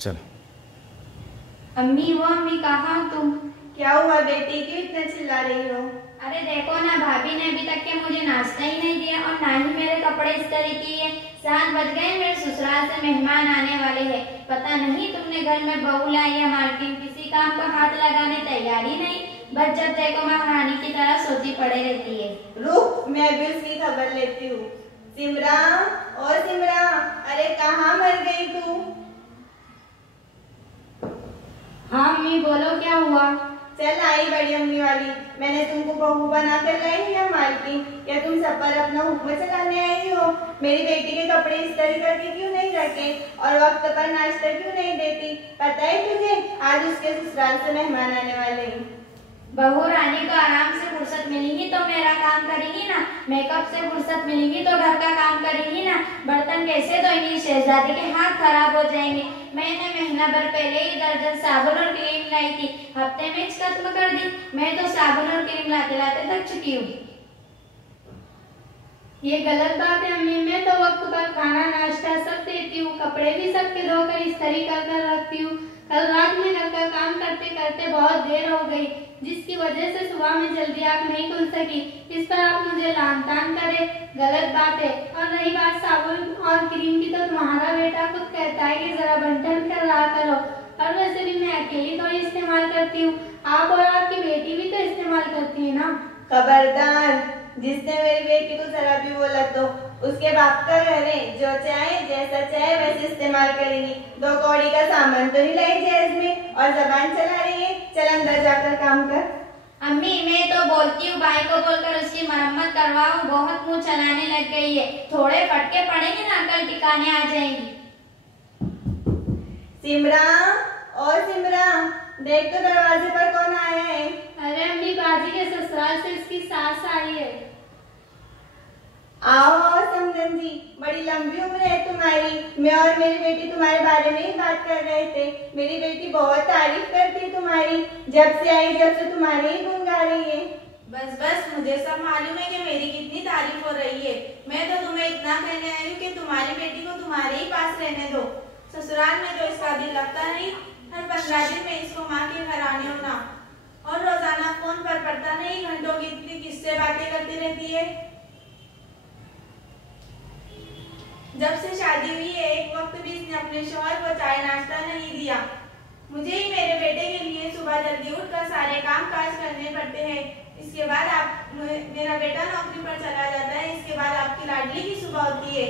चल। अम्मी वो अम्मी कहाँ हो तुम? क्या हुआ बेटी, क्यों इतना चिल्ला रही हो? अरे देखो ना, भाभी ने अभी तक के मुझे नाश्ता ही नहीं दिया और ना ही मेरे कपड़े इस्त्री किए। 7 बज गए, मेरे ससुराल से मेहमान आने वाले हैं। पता नहीं तुमने घर में बहू लाई है मालकिन, किसी काम पर हाथ लगाने तैयार ही नहीं। बस जब देखो महारानी की तरह सोची पड़े रहती है। रुक, मैं अभी उसकी खबर लेती हूँ। सिमरा, ओ सिमरा, अरे कहाँ मर गई तू? हाँ अम्मी बोलो, क्या हुआ? चल आई बड़ी अम्मी वाली, मैंने तुमको बहू बना कर लाई हूँ या मालकिन? क्या तुम सब पर अपना हुक्म चलाने आई हो? मेरी बेटी के कपड़े इस्त्री करके क्यों नहीं रखे और वक्त पर नाश्ता क्यों नहीं देती? पता है तुझे, आज उसके ससुराल से मेहमान आने वाले हैं। बहू रानी को आराम से फुर्सत मिलेगी तो मेरा काम करेगी ना, मेकअप से फुर्सत मिलेगी तो घर का काम करेगी ना। बर्तन कैसे धोएंगी? शहजादी के हाथ खराब हो जाएंगे। मैंने महीना भर पहले ही दर्जन साबुन और क्रीम लाई थी, हफ्ते में खत्म कर दी। मैं तो साबुन और क्रीम लाते लाते थक चुकी हूँ। ये गलत बात है अम्मी, मैं तो वक्त पर खाना नाश्ता सब देती हूँ, कपड़े भी सबके धोकर इस्त्री कर रखती हूँ। कल रात में घर का काम करते करते बहुत देर हो गई, जिसकी वजह से सुबह में जल्दी आँख नहीं खुल सकी। इस पर आप मुझे लानतान करे, गलत बात है। और रही बात साबुन और क्रीम की, तो तुम्हारा बेटा खुद कहता है कि जरा बंटन कर रहा करो, और वैसे भी मैं अकेली तो इस्तेमाल करती हूँ, आप और आपकी बेटी भी तो इस्तेमाल करती है ना। खबरदार, जिसने मेरी बेटी को जरा भी बोला तो उसके बाप का घर है, जो चाहे जैसा चाहे वैसे इस्तेमाल करेगी। 2 कौड़ी का सामान तो नहीं लाई जेब में और जबान चला रही है। चल अंदर जाकर काम कर। अम्मी मैं तो बोलती हूँ, भाई को बोलकर उसकी मरम्मत करवाओ, बहुत मुंह चलाने लग गई है। थोड़े फटके पड़ेंगे ना, कल ठिकाने आ जाएंगी। सिमरा, और सिमरा, देख तो दरवाजे पर कौन आया है? अरे अम्मी, बाजी के ससुराल से इसकी सास आई है। आओ समधन जी, बड़ी लंबी उम्र है तुम्हारी। मैं और मेरी बेटी तुम्हारे बारे में ही बात कर रहे थे। मेरी बेटी बहुत तारीफ करती है तुम्हारी, जब से आई जब से तुम्हारे ही गुण गा रही है। बस बस, मुझे सब मालूम है कि मेरी कितनी तारीफ हो रही है। मैं तो तुम्हें इतना कहने आई हूँ कि तुम्हारी बेटी को तुम्हारे ही पास रहने दो। ससुराल में तो इसका दिल लगता नहीं, हर 15 दिन में इसको माँ के घर आने होना, और रोजाना फोन पर पड़ता नहीं, घंटों की इतनी किससे बातें करती रहती है। जब से शादी हुई है, एक वक्त भी इसने अपने शौहर को चाय नाश्ता नहीं दिया। मुझे ही मेरे बेटे के लिए सुबह जल्दी उठकर सारे काम काज करने पड़ते हैं। इसके बाद मेरा बेटा नौकरी पर चला जाता है। इसके बाद आपकी लाडली की सुबह होती है।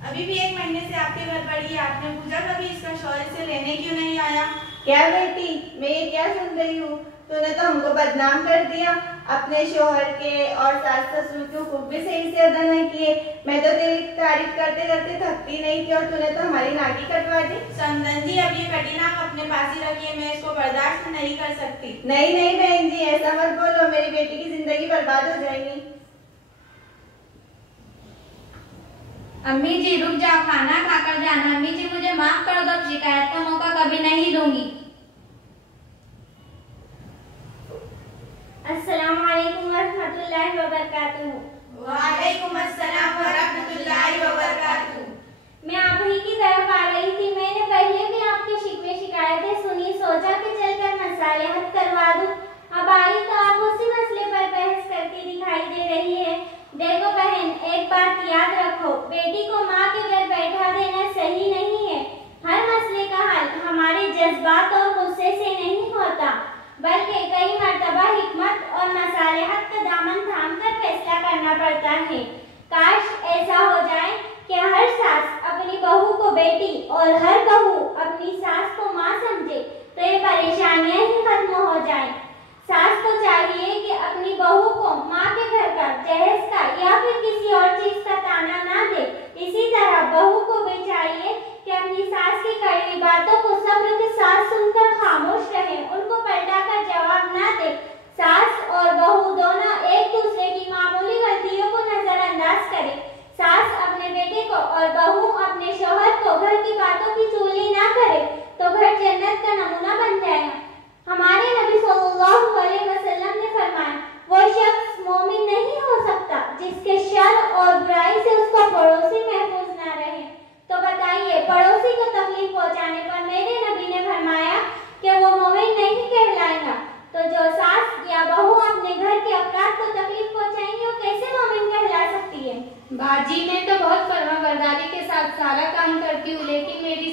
अभी भी 1 महीने से आपके घर पड़ी है, आपने पूछा कभी इसका शौहर से लेने क्यों नहीं आया? क्या बेटी, मैं ये क्या सुन रही हूँ? तूने तो हमको बदनाम कर दिया, अपने शोहर के और सास ससुर के हुक्म भी सही से अदा नहीं किए। मैं तो तेरी तारीफ करते करते थकती नहीं थी और तूने तो हमारी नाटी कटवा दी। समधन जी, अब ये कटीना अपने पास ही रखिए, मैं इसको बर्दाश्त नहीं कर सकती। नहीं नहीं बहन जी, ऐसा मत बोलो, मेरी बेटी की जिंदगी बर्बाद हो जाएगी। अम्मी जी रुक जाओ, खाना खाकर जाना। अम्मी जी मुझे माफ कर दो, शिकायत का मौका कभी नहीं दूंगी। अस्सलाम वालेकुम वरहमतुल्लाहि वबरकातुहू। वालेकुम अस्सलाम वरहमतुल्लाहि वबरकातुहू। मैं आप ही की तरफ आ रही थी। मैंने पहले भी आपकी शिकवे शिकायतें सुनी, सोचा कि चलकर मसाले हल करवा दूं। अब आई तो आप उसी मसले पर बहस करती दिखाई दे रही है। देखो बहन, एक बात याद रखो, बेटी को माँ के घर बैठा देना सही नहीं है। हर मसले का हल हमारे जज्बात और गुस्से से नहीं होता, बल्कि कई मर्तबा हिकमत और नसालिहत का दामन थामकर फैसला करना पड़ता है। काश ऐसा हो जाए कि हर सास अपनी बहू को बेटी और हर बहू अपनी सास को माँ समझे, तो ये परेशानियां ही खत्म हो जाएं। सास को चाहिए कि अपनी बहू को माँ के घर का, जहेज का या फिर किसी और चीज का ताना ना दे। इसी तरह बहू को भी चाहिए कि अपनी सास की कड़वी बातों को सब्र के साथ सुनकर खामोश रहे, उनको पलटा कर जवाब ना दे। सास और बहू दोनों एक दूसरे की मामूली गलतियों को नजरअंदाज करें। सास अपने बेटे को और बहू अपने शौहर को घर की बातों की चुगली ना करे, तो घर जन्नत का नमूना बन जाएगा। हमारे नबी सल्लल्लाहु अलैहि वसल्लम ने फरमाया, वो शख्स मोमिन नहीं हो सकता जिसके शर और बुराई से उसका पड़ोसी महफूज ना रहे। तो बताइए, पड़ोसी को तकलीफ पहुंचाने पर मैं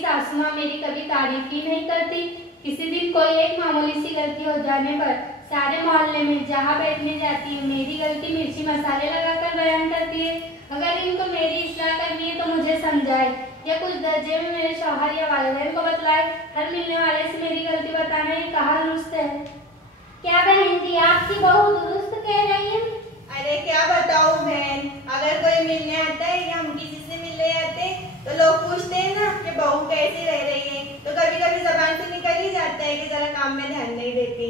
सासू माँ मेरी कभी तारीफ ही नहीं करती। किसी दिन कोई एक मामूली सी गलती हो जाने पर सारे मोहल्ले में जहाँ बैठने जाती हूँ मेरी गलती मिर्ची मसाले लगाकर बयान करती है। अगर इनको मेरी इस्लाह करनी है तो मुझे समझाए या कुछ दर्जे में मेरे शौहर या वालिदैन को बतलाए। हर मिलने वाले से मेरी गलती बताना ये कहाँ दुरुस्त है? क्या बहन जी आपकी बहू दुरुस्त कह रही है? अरे क्या बताऊं बहन, अगर कोई मिलने आता है या हम किसी से मिलने आते हैं तो लोग पूछते हैं ना कि बहू कैसी रह रही है, तो कभी कभी जबान से निकल ही जाता है कि जरा काम में ध्यान नहीं देती।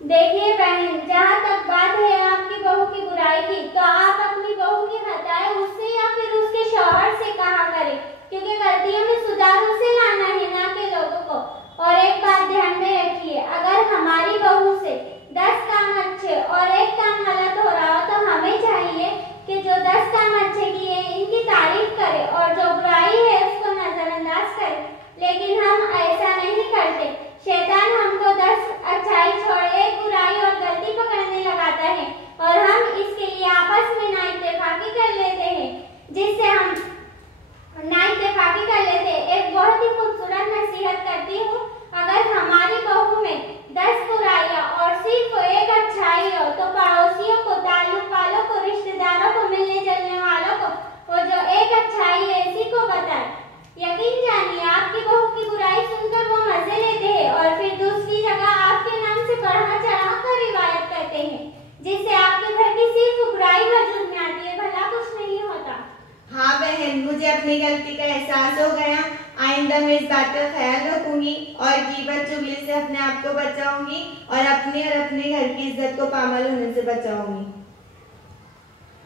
देखिए बहन, जहाँ तक बात है आपकी बहू की बुराई की, तो आप अपनी बहू की हटाए उससे या फिर उसके शौहर से कहा करें, क्योंकि गलतियों में सुधार उसे लाना है ना कि लोगों को। और एक बात ध्यान में रखिए, अगर हमारी बहू से 10 काम अच्छे और एक काम गलत हो रहा हो तो हमें चाहिए कि जो 10 काम अच्छे किए इनकी तारीफ करे और जो बुराई है उसको नजरअंदाज करे। लेकिन हम ऐसा नहीं करते। शैतान हमको 10 अच्छाई छोड़ एक बुराई और गलती पकड़ने लगाता है और हम इसके लिए आपस में नाइत्तेफाकी कर लेते हैं, जिससे हम नाइत्तेफाकी कर लेते हैं। एक बहुत ही खूबसूरत नसीहत करती हूँ, अगर हमारी बहू में 10 बुराइयां और सिर्फ एक अच्छाई हो तो पड़ोसियों को, ताल्लुक वालों को, रिश्तेदारों को, मिलने चलने वालों को वो जो एक अच्छाई है इसी को बताए। यकीन जानिए आपकी बहू की बुराई सुनकर वो मजे लेते हैं और फिर दूसरी जगह आपके नाम से बढ़ा चढ़ा कर रिवायत करते हैं, जिससे आपके घर की सिर्फ बुराई वजूद में आती है, भला कुछ नहीं होता। हाँ बहन, मुझे अपनी गलती का एहसास हो गया। आइंदा मैं इस बात का ख्याल रखूंगी और गीबत चुगली से अपने आप को बचाऊंगी और अपने घर की इज्जत को पामाल होने से बचाऊंगी।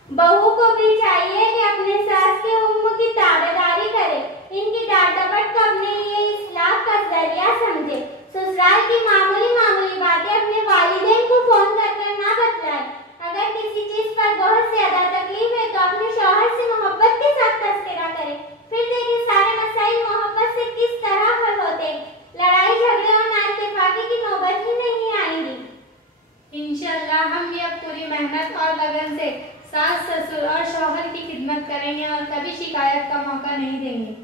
बहू को भी चाहिए कि अपने सास के हुक्म की ताबेदारी करे, इनकी डांट डपट को अपने लिए इस्लाह का जरिया समझे। ससुराल की मामूली बातें अपने वालिदैन को फोन कर ना बतलाए। अगर किसी चीज पर बहुत ज्यादा तकलीफ है तो अपने शौहर से मोहब्बत के साथ तज़किरा करे। फिर देखिए सारे मसाइल मोहब्बत से किस तरह हल होते, लड़ाई झगड़े और नाइत्तेफाकी की नौबत ही नहीं आएंगी। इंशाअल्लाह हम भी अब पूरी मेहनत और लगन से सास, ससुर और शौहर की खिदमत करेंगे और कभी शिकायत का मौका नहीं देंगे।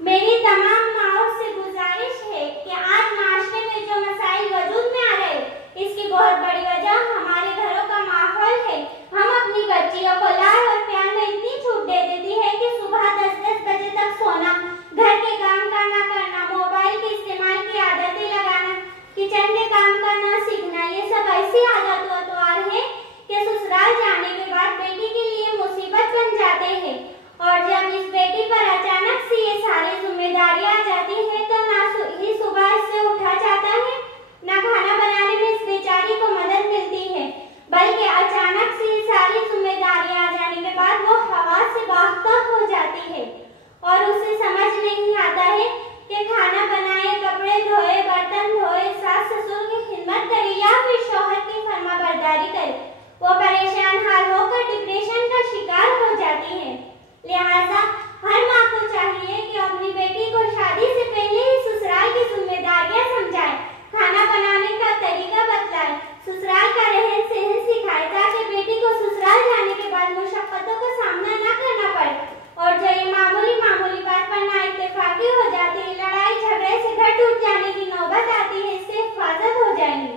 मेरी तमाम माओं से गुजारिश है कि आज माशरे में जो मसाइल वजूद में आ रहे, इसकी बहुत बड़ी वजह हमारे घरों का माहौल है। हम अपनी बच्चियों को लाड और प्यार में इतनी छूट दे देती है कि सुबह 10-10 बजे तक सोना, घर के काम का ना करना, मोबाइल के इस्तेमाल की आदतें लगाना, किचन के काम करना सीखना, ये सब ऐसी आदतवार है कि ससुराल जाने के बाद बेटी के लिए मुसीबत बन जाते हैं। और जब इस बेटी पर अचानक से ये सारी जिम्मेदारियां आ जाती हैं तो ना ही सुबह इससे उठा जाता है, ना खाना बनाने में इस बेचारी को मदद मिलती है, बल्कि अचानक से ये सारी जिम्मेदारियां आ जाने के बाद वो हवा से बाख्तर हो जाती है और उसे समझ नहीं आता है कि खाना बनाए, कपड़े धोए, बर्तन धोए, सास ससुर की खिदमत करे या फिर शौहर की फरमाबरदारी करे। वो परेशान हाल होकर डिप्रेशन का शिकार हो जाती है। लिहाजा हर माँ को चाहिए कि अपनी बेटी को शादी से पहले ही ससुराल की जिम्मेदारियां समझाए, खाना बनाने का तरीका बतलाए, ससुराल का रहन सहन सिखाए, ताकि बेटी को ससुराल जाने के बाद मुशक्कतों का सामना न करना पड़े। और जो ये मामूली बात पर नाइत्तेफाकी हो जाती है, लड़ाई झगड़े से घर टूट जाने की नौबत आती है, इससे हिफाजत हो जाएंगी।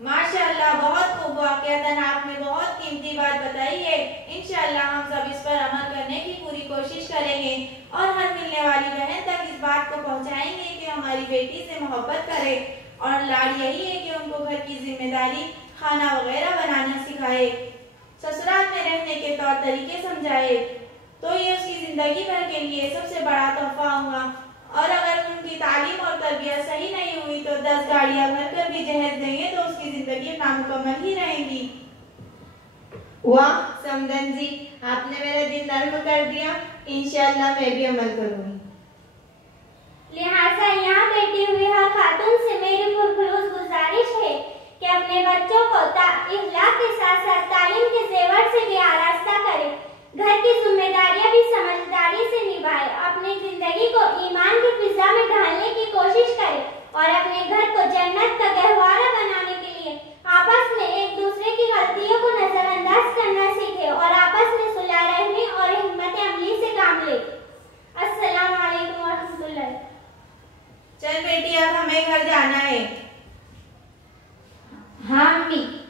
माशाअल्लाह, बहुत खूब वाक़ियतन आपने बहुत कीमती बात बताई है। इंशाअल्लाह हम सब इस पर अमल करने की पूरी कोशिश करेंगे और हर मिलने वाली बहन तक इस बात को पहुंचाएंगे कि हमारी बेटी से मोहब्बत करे और लाड यही है कि उनको घर की जिम्मेदारी, खाना वगैरह बनाना सिखाए, ससुराल में रहने के तौर तरीके समझाए, तो ये उसकी जिंदगी भर के लिए सबसे बड़ा तोहफा होगा। और अगर उनकी तालीम और तरबियत सही नहीं हुई तो 10 गाड़ियां भरकर भी जहेज देंगे तो उसकी जिंदगी नामुकम्मल ही रहेगी। वाह समदन जी, आपने मेरा दिल नर्म कर दिया। इंशाअल्लाह मैं भी अमल करूंगी। लिहाजा यहाँ बैठी हुई हर खातून से मेरी पुरखुलूस गुजारिश है कि अपने बच्चों को इखलाक के साथ साथ तालीम के जेवर से भी आरास्ता करे, घर की जिम्मेदारियां भी समझदारी से निभाए, अपनी जिंदगी को ईमान की फिजा में ढालने की कोशिश करे और अपने घर को जन्नत का गहवारा बनाने के लिए आपस में एक दूसरे की गलतियों को नजरअंदाज करना सीखे और आपस में सुलह रहमी और हिम्मत अमली से काम ले। अस्सलाम हमें घर जाना है। हाँ अम्मी।